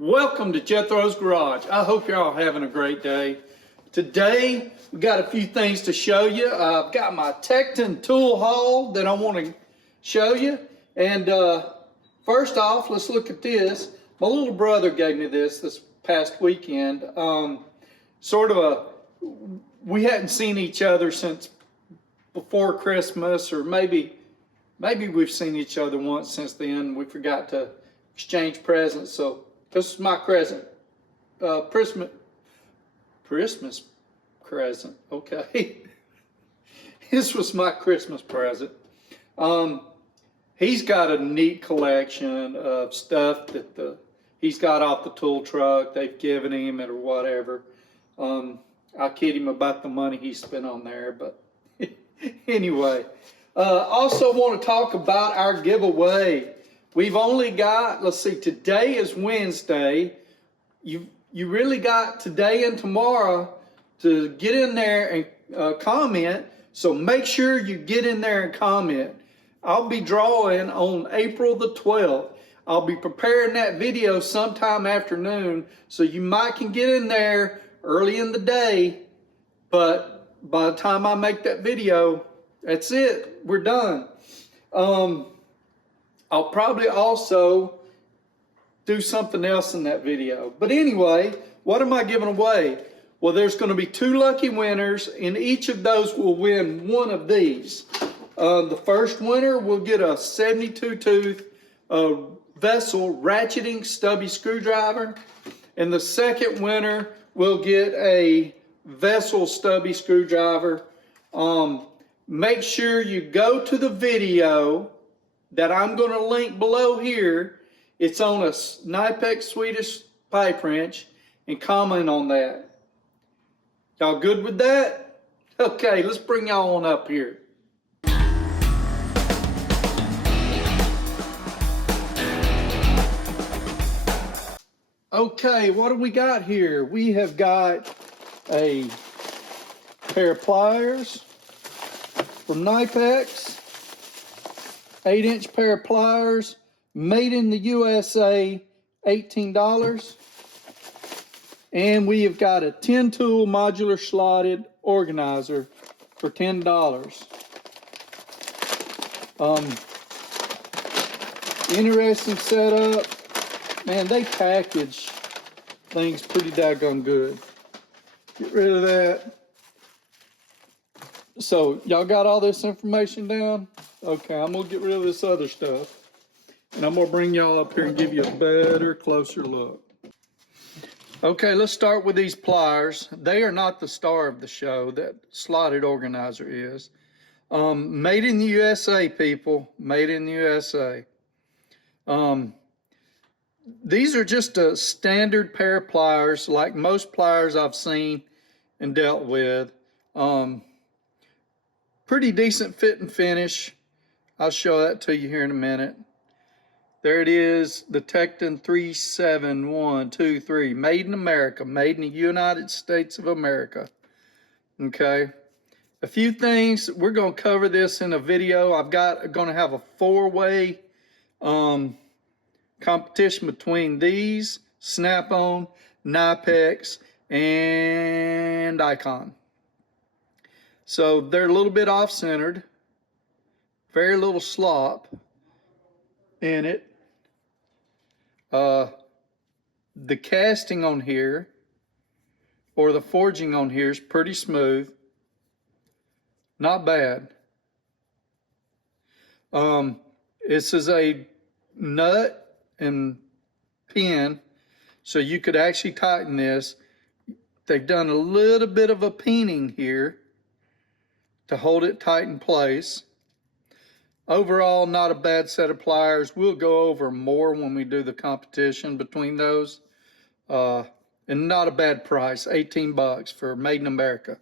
Welcome to Jethro's Garage. I hope you're all having a great day. Today, we got a few things to show you. I've got my Tekton tool haul that I want to show you. And first off, let's look at this. My little brother gave me this past weekend. We hadn't seen each other since before Christmas, or maybe we've seen each other once since then. We forgot to exchange presents, so this is my present, Christmas present. Okay, this was my Christmas present. He's got a neat collection of stuff that he's got off the tool truck. They've given him it or whatever. I kid him about the money he spent on there, but anyway. Also want to talk about our giveaway. We've only got, let's see, today is Wednesday. You really got today and tomorrow to get in there and comment. So make sure you get in there and comment. I'll be drawing on April the 12th. I'll be preparing that video sometime afternoon, so you might can get in there early in the day, but by the time I make that video, that's it. We're done. I'll probably also do something else in that video. But anyway, what am I giving away? Well, there's going to be 2 lucky winners, and each of those will win one of these. The first winner will get a 72-tooth vessel ratcheting stubby screwdriver, and the second winner will get a vessel stubby screwdriver. Make sure you go to the video that I'm going to link below here. It's on a Knipex Swedish pipe wrench, and comment on that. Y'all good with that? Okay, let's bring y'all on up here. Okay, what do we got here? We have got a pair of pliers from Knipex. 8-inch pair of pliers, made in the USA, $18. And we have got a 10-tool modular slotted organizer for $10. Interesting setup. Man, they package things pretty daggone good. Get rid of that. So, y'all got all this information down? Okay, I'm gonna get rid of this other stuff, and I'm gonna bring y'all up here and give you a better, closer look. Okay, let's start with these pliers. They are not the star of the show. That slotted organizer is. Made in the USA, people. Made in the USA. These are just a standard pair of pliers, like most pliers I've seen and dealt with. Pretty decent fit and finish. I'll show that to you here in a minute. There it is, the Tekton 37123, made in America, made in the United States of America. Okay, a few things. We're going to cover this in a video. Going to have a 4-way competition between these, Snap-on, Knipex, and Icon. So they're a little bit off-centered. Very little slop in it. The casting on here, or the forging on here, is pretty smooth. Not bad. This is a nut and pin, so you could actually tighten this. They've done a little bit of a peening here to hold it tight in place. Overall, not a bad set of pliers. We'll go over more when we do the competition between those. And not a bad price, $18 for made in America.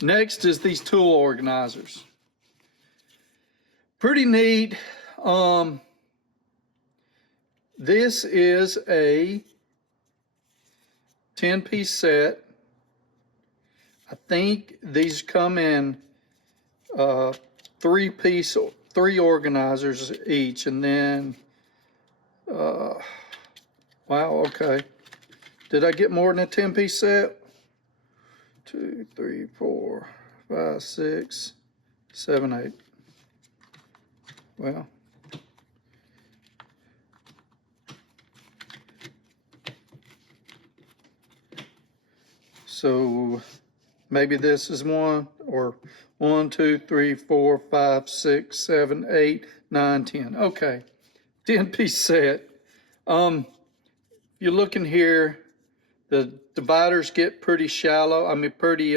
Next is these tool organizers. Pretty neat. This is a 10-piece set. I think these come in 3 organizers each, and then Wow, okay. Did I get more than a 10-piece set? 2, 3, 4, 5, 6, 7, 8. Well, so maybe this is one, or 1, 2, 3, 4, 5, 6, 7, 8, 9, 10. Okay, 10-piece set. You're looking here, the dividers get pretty shallow. I mean, pretty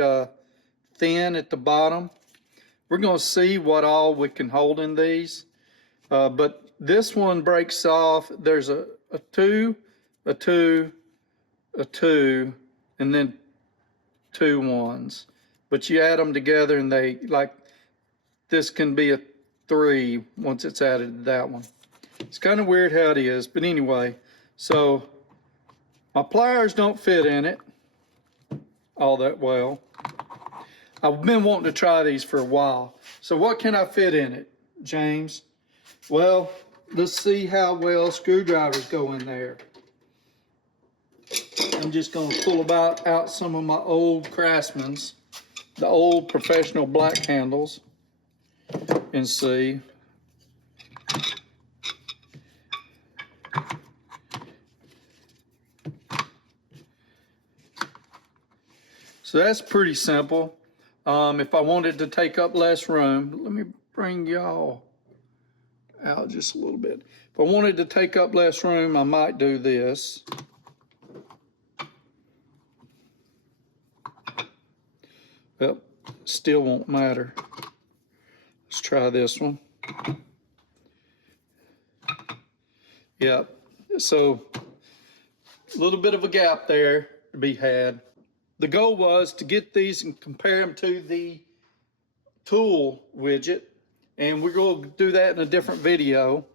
thin at the bottom. We're going to see what all we can hold in these. But this one breaks off. There's a 2, a 2, a 2, and then 2 1s. But you add them together and they, like, this can be a 3 once it's added to that one. It's kind of weird how it is, but anyway, so my pliers don't fit in it all that well. I've been wanting to try these for a while. So what can I fit in it, James? Well, let's see how well screwdrivers go in there. I'm just going to pull out some of my old Craftsman's, the old professional black handles, and see. So that's pretty simple. If I wanted to take up less room, let me bring y'all out just a little bit. If I wanted to take up less room, I might do this. Well, still won't matter. Let's try this one. Yep, so a little bit of a gap there to be had. The goal was to get these and compare them to the tool widget, and we're going to do that in a different video.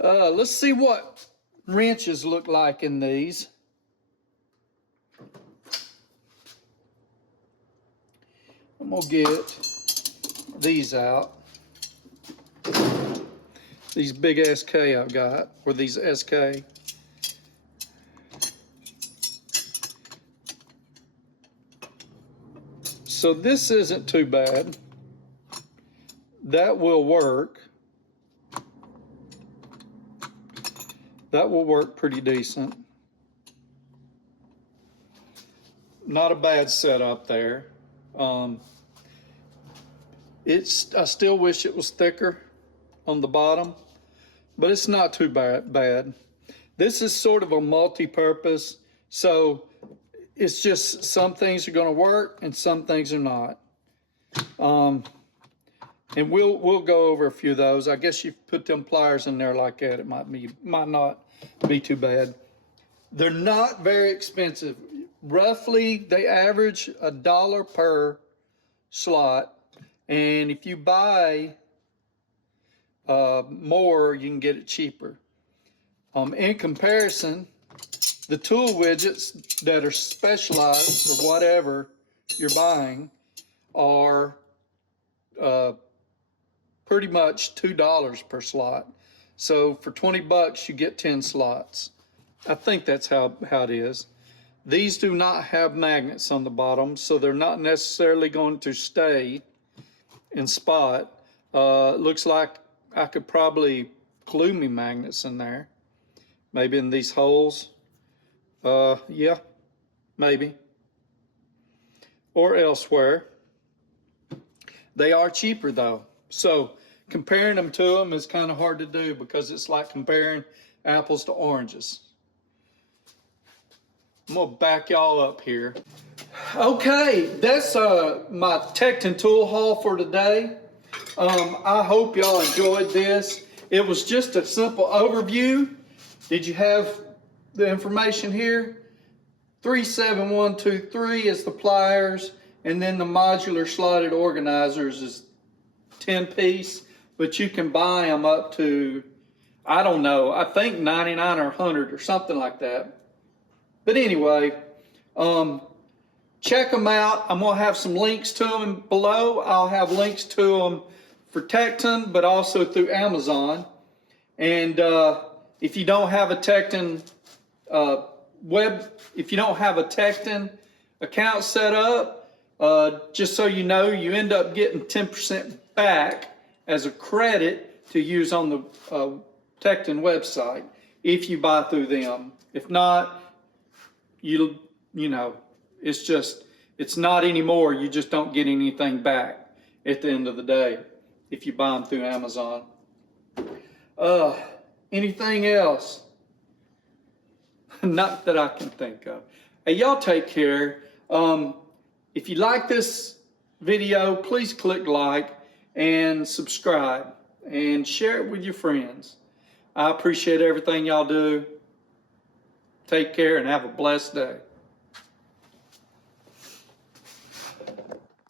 Let's see what wrenches look like in these. I'm going to get these out. These big SK I've got, or these SK. So this isn't too bad. That will work. That will work pretty decent. Not a bad setup there. I still wish it was thicker on the bottom, but it's not too bad. This is sort of a multi-purpose, so it's just some things are going to work and some things are not. And we'll go over a few of those. I guess you put them pliers in there like that, it might not be too bad. They're not very expensive. Roughly, they average $1 per slot, and if you buy more, you can get it cheaper. In comparison, the tool widgets that are specialized for whatever you're buying are pretty much $2 per slot. So for 20 bucks, you get 10 slots. I think that's how it is. These do not have magnets on the bottom, so they're not necessarily going to stay in spot. Looks like I could probably glue me magnets in there. Maybe in these holes. Yeah, maybe. Or elsewhere. They are cheaper though. So comparing them to them is kind of hard to do because it's like comparing apples to oranges. I'm gonna back y'all up here. Okay, that's my Tekton tool haul for today. I hope y'all enjoyed this. It was just a simple overview. Did you have the information here? 37123 is the pliers, and then the modular slotted organizers is 10-piece, but you can buy them up to, I don't know, I think 99 or 100 or something like that. But anyway, check them out. I'm going to have some links to them below. I'll have links to them for Tekton, but also through Amazon. And if you don't have a Tekton if you don't have a Tekton account set up, just so you know, you end up getting 10% back as a credit to use on the Tekton website if you buy through them. If not, you know, it's not anymore. You just don't get anything back at the end of the day if you buy them through Amazon. Anything else? Not that I can think of. Hey, y'all take care. If you like this video, please click like and subscribe and share it with your friends. I appreciate everything y'all do. Take care and have a blessed day.